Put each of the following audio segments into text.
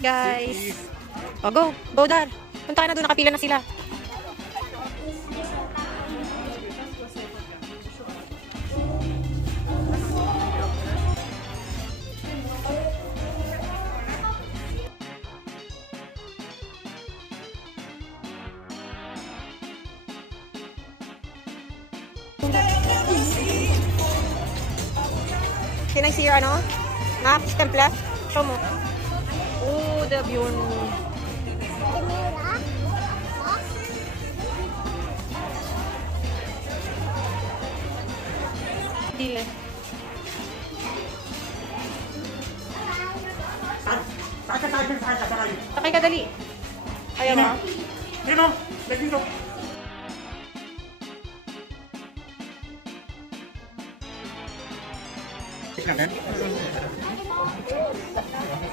Hi guys. O, go. Go, Dar. Punta ka na doon. Nakapila na sila. Can I see your ano? Map? Temple? Show mo. Oh, the view. Dile. Sakay ka dali. Ayaw mo? Dino! Dito!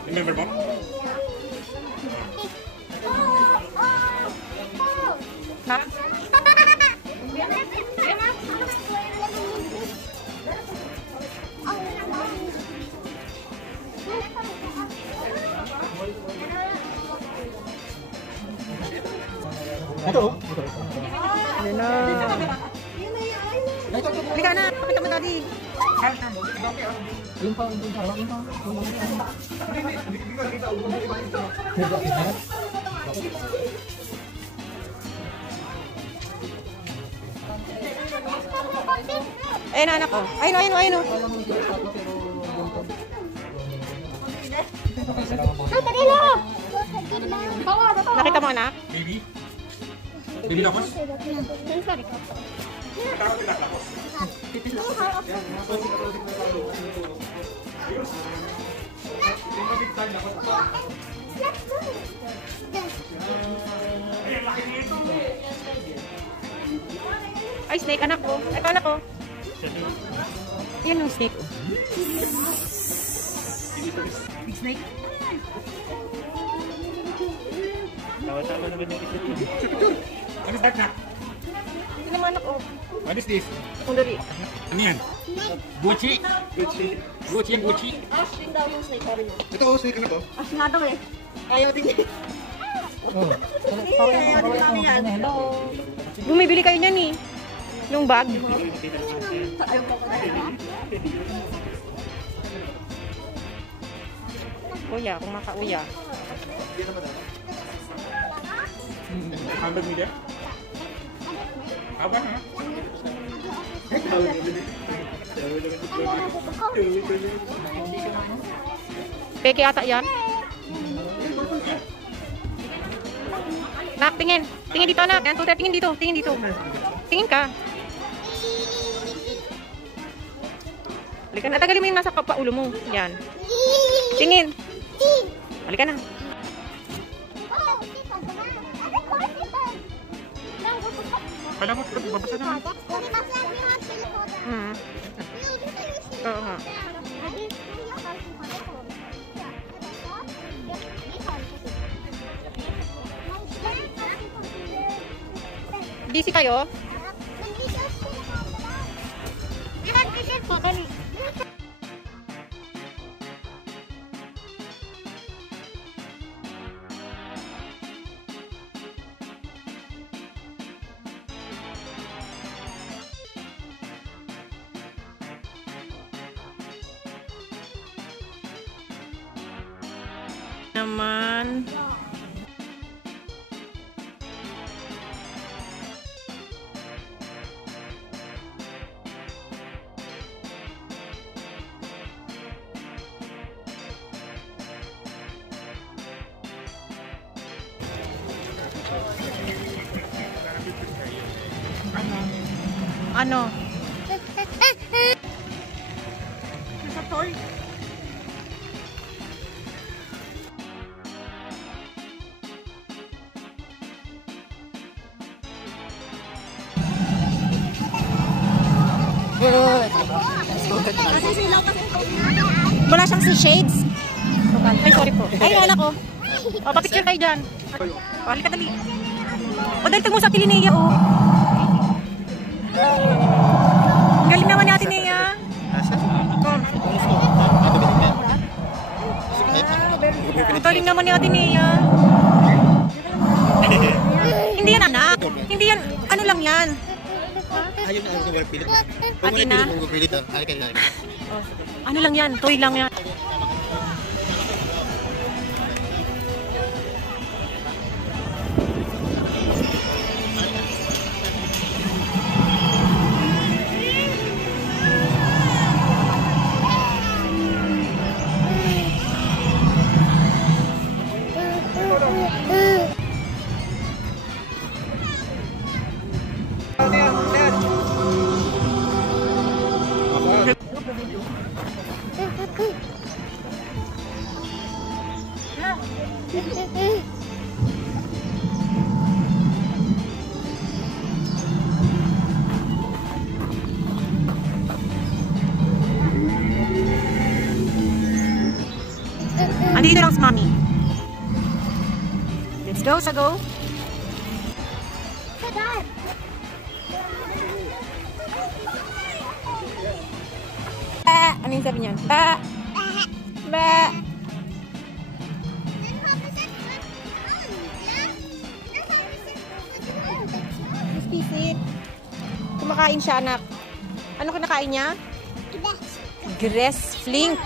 Remember mo? Ha? Ito. Ayun na. Halika na. Pakita mo, Daddy. Ayun, anak ko. Ayun. Nakita mo, anak? Baby? Baby lakos? Ay, snake, anak ko. Ito, anak ko. Yan yung snake. Big snake. Tawa-tawa naman yung isip. Ano is that na? Ito naman, anak ko. What is this? Kundari. Ano yan? Gucci? Gucci yan, Gucci. Ash din daw yung snake orange. Ito, snake ano to? Ash nga daw eh. Ayaw din niya. Ayaw din namin yan. Hello. Bumibili kayo niyan eh. Yung bag. Ayaw ko ka na. Uya, kung makauya. Hamburg media? Apa na? Peke ata yan. Nak, tingin. Tingin dito, anak. Yan, tuta, tingin dito. Tingin dito. Tingin ka. Halika na. Tagalin mo yung nasa paulo mo. Yan. Tingin. Halika na. Kala mo, babasa naman. Oo nga. Busy kayo? Naman. Ano? Isa toy. Wala siyang si shades. Ay, sorry po. Ay, anak ko. O, papicture kayo dyan. O, halika dali. O, dahil mo sa Tilineya, o. Galing naman ni Ate Nea. Galing naman ni Ate Nia. Hindi yan anak. Hindi yan, ano lang yan. Ayun na ako pilit. Ate na? Pilit ah. Halika na. Ano lang yan, toy lang yan. Andito lang si Mami. Let's go, sa go. Ano yung sabi niyan? Ba! Ba! Pisit. Kumakain siya, anak. Ano kinakain niya? Grass flink.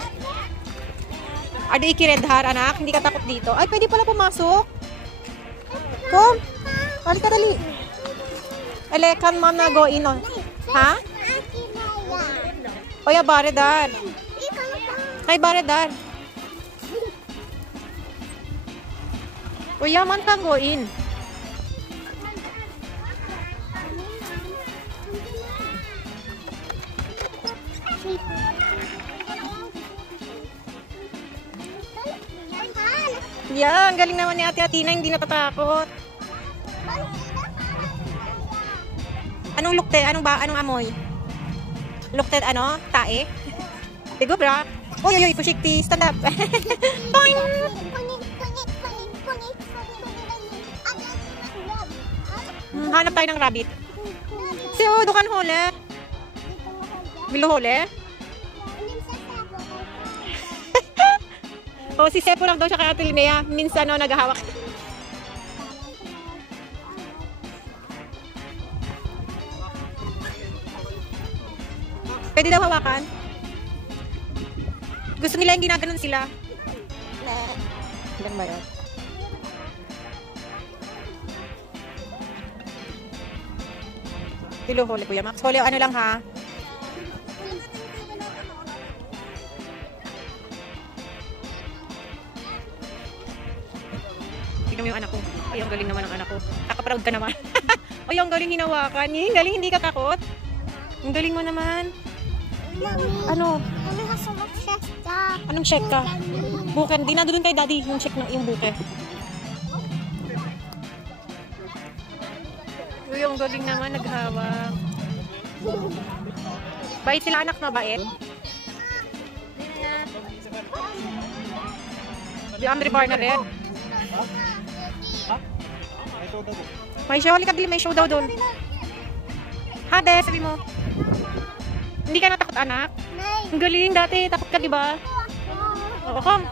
Ada ikiredhar, anak. Hindi ka takot dito. Ay, pwede pala pumasok. Come. Halika dali. Ele, kan mom na go in on. Ha? Oya, baredar. Kay baredar. Oya, man kang go in. Yan, galing naman ni Ate Atina, hindi natatakot. Anong lukte? Anong amoy? Lukte ano? Tae? Tigo bra? Uy, uy, uy, pushikti, stand up. Poing! Hanap tayo ng rabbit. Si dukan hole. Bilo hole? O, si Sepo lang daw siya kay Ate Linnea. Minsan no, naghahawak. Pwede daw hawakan. Gusto nila yung ginaganon sila. Ilan ba yun? Pilo huli, Kuya Max. Huli, ano lang ha? Tignan mo yung anak ko. Ay, ang galing naman ng anak ko. Kaka-proud ka naman. Ay, ang galing hinawakan. Ang galing, hindi ka takot. Ang galing mo naman. Ano? Anong check ka? Buken. Di na doon kay daddy yung check ng yung buke. Uy, ang galing naman. Naghawak. Bait sila anak, mabait. Di Andre Bar na rin. May show. Halika dili, may show daw doon. Hade, sabi mo. Hindi ka natakot, anak? Ang galing dati. Takot ka, di ba? Oo, come.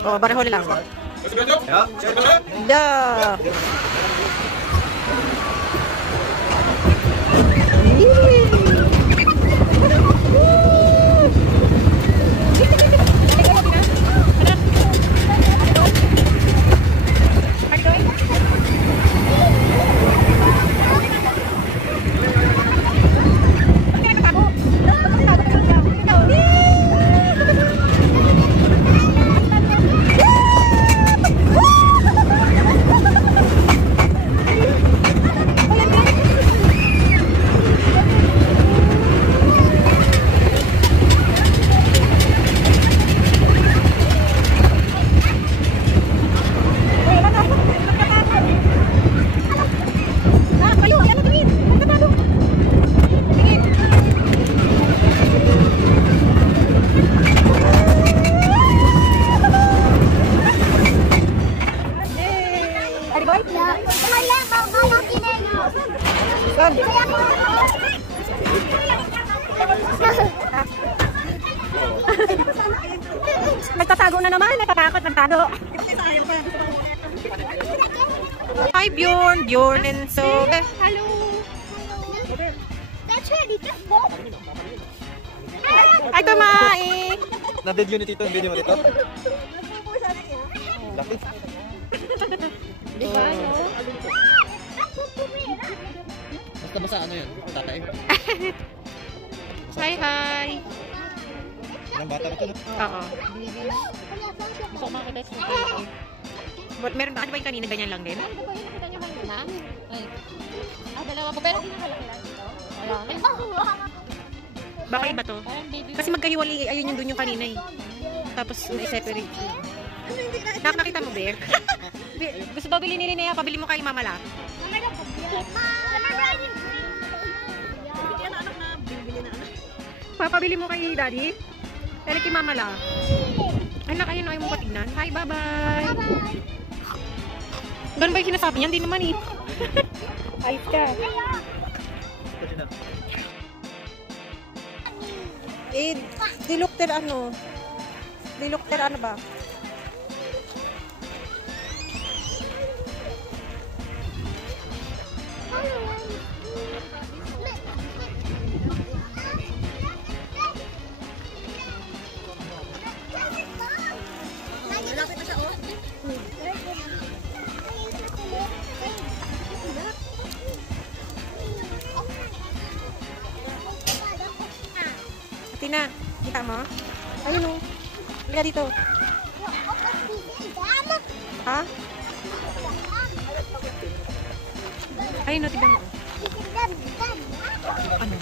Oh, barehole lang. Yeah. Nagtatago na naman. Natatakot, nagtago. Hi, Bjorn. Bjorn and Sobe. Hello. That's ready. Just go. Ay, Tomai. Na-video ni Tito, video mo Tito? Laki. Diba, no? Basta ano yan? Tatay? Hi, hi. Ilang bata na ito? Oo. Gusto ko makakita sa mga. But meron ba? Ano ba yung kanina? Ganyan lang din? Ano ba yung nakita nyo kanina? Ay. Dalawa po. Pero di nakalaki dito. Wala. Baka iba to. Parang baby. Kasi magkahiwalay. Ayun yung dun yung kanina eh. Tapos may-separate. Nakakita mo, Bear? Gusto ba bilhin ni Linnea? Pabili mo kay Mama La. Papabili mo kay Daddy? Pero kay Mama La. Anak, ayun, ayaw mo patignan. Hi, bye-bye. Ganun ba yung sinasabi niya? Hindi naman eh. Ayos ka. Eh, dilukter ano? Dilukter ano ba? Malapit na siya, oh. Tina, kita mo? Ayun o. Liga dito. Ha? Ayun o, tignan mo. Ano?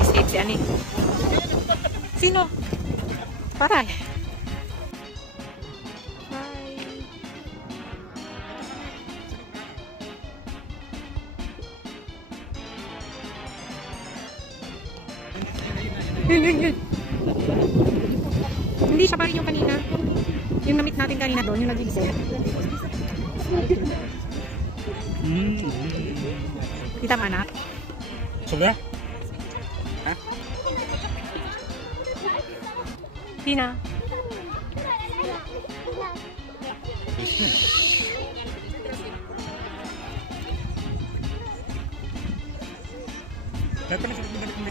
Escape si Ani. Sino? Paray. Hindi siya pa rin yung kanina. Yung na-meet natin kanina doon, yung nag-iisip. Kita mo, anak? Sobra? Ha? Tina. Dapat na siya balik mo.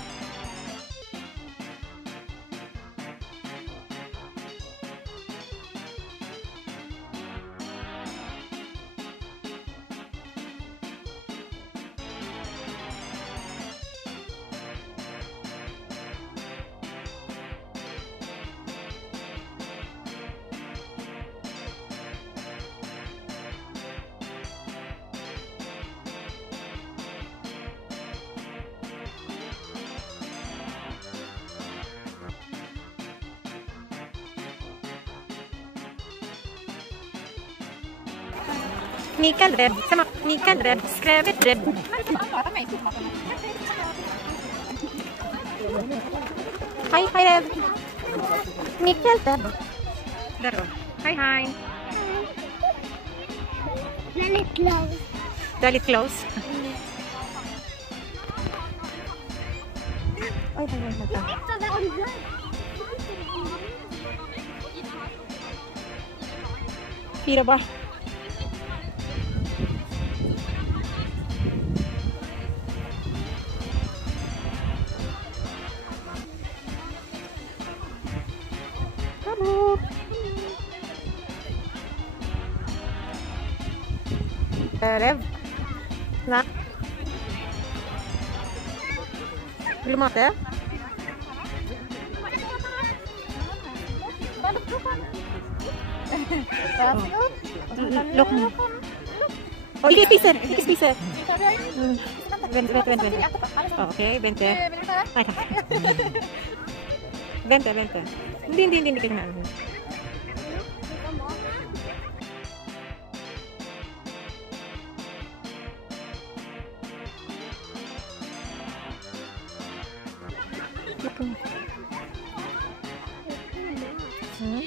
Nickel Red. Sama, Nickel Red. Scrabbit Red. Hi, hi Red. Nickel Red. Daro. Hi, hi. Let it close. Dalit close. Ay, tagal mata. Pira ba? Rev? Na? Lumate? Look mo. Oh, ikis-piser. Ikis-piser. 20. Oh, okay, 20. Ay, 20. Hindi kailangan. Naku. Hmm?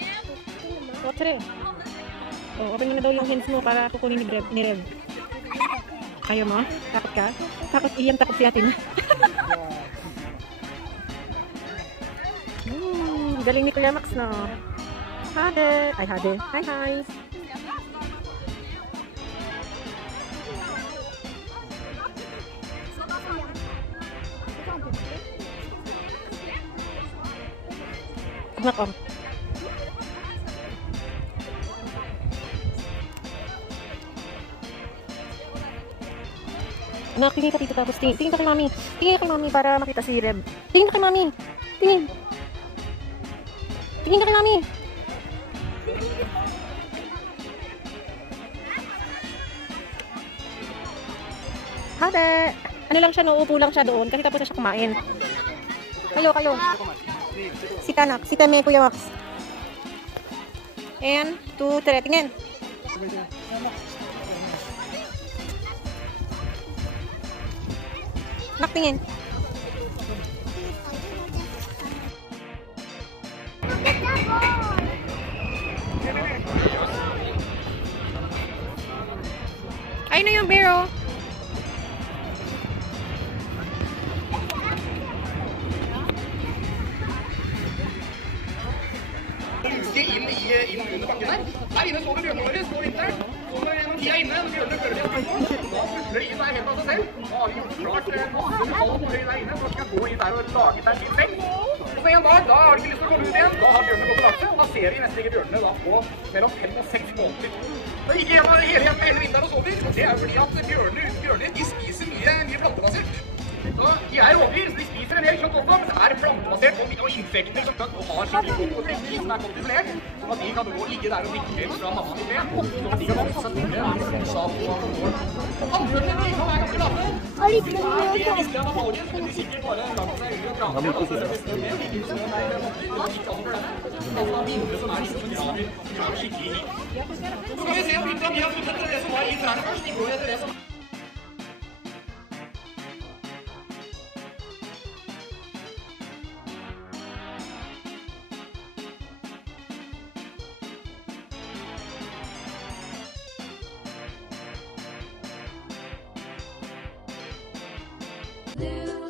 Water eh. Oh, open mo na daw yung hands mo para kukunin ni Rev. Ayaw mo? Takot ka? Takot iyang takot si atin. Galing ni Kuya Max, no? Hade! Ay, Hade. Hi, hi! Nako. Anak, tingin ka dito tapos tingin ka kay mami. Tingin ka kay mami para makita si Rev. Tingin ka kay mami. Tingin. Tingin ka kay mami. Hade! Ano lang siya, no? Upo lang siya doon kasi tapos na siya kumain. Kayo. Si Tanak, si Teme, Kuya Max. And, 2, 3, tingin. Naktingin. Ayun na yung bear, oh. Inn under bakken der. Her inne står det bjørnene våre. Står litt der. Og når de er inne, når bjørnene føler de har kommet, da pusler inn der helt av seg selv. Da har vi gjort klart masse metall og tøy der inne, så skal gå inn der og lage seg en fin seng. Og så en dag, da har de ikke lyst til å komme ut igjen. Da har bjørnene gått og lagt seg, og da ser vi nesten ikke bjørnene da på mellom 5 og 6 måneder. Da gikk jeg gjennom hele vinteren og sover, og det er fordi at bjørner, de spiser mye plantebasert. Så de er rovdyr, så de spiser en del kjøtt også, men det er plantebasert og insekter som kan ha skikkelig godt og de som er kamuflert, sånn at de kan gå og ligge der og drikke fra mamma til det, sånn at de kan vokse seg store, og andrene de kan være ganske lave. De er ikke anabolier, men de sikkert bare lager seg under og prater, og så det beste med, de som er ikke anabolier, så da vinner som er disse som graver skikkelig hit. Så kan vi se om vi har funnet etter det som var i trærne først, de går etter det som Blue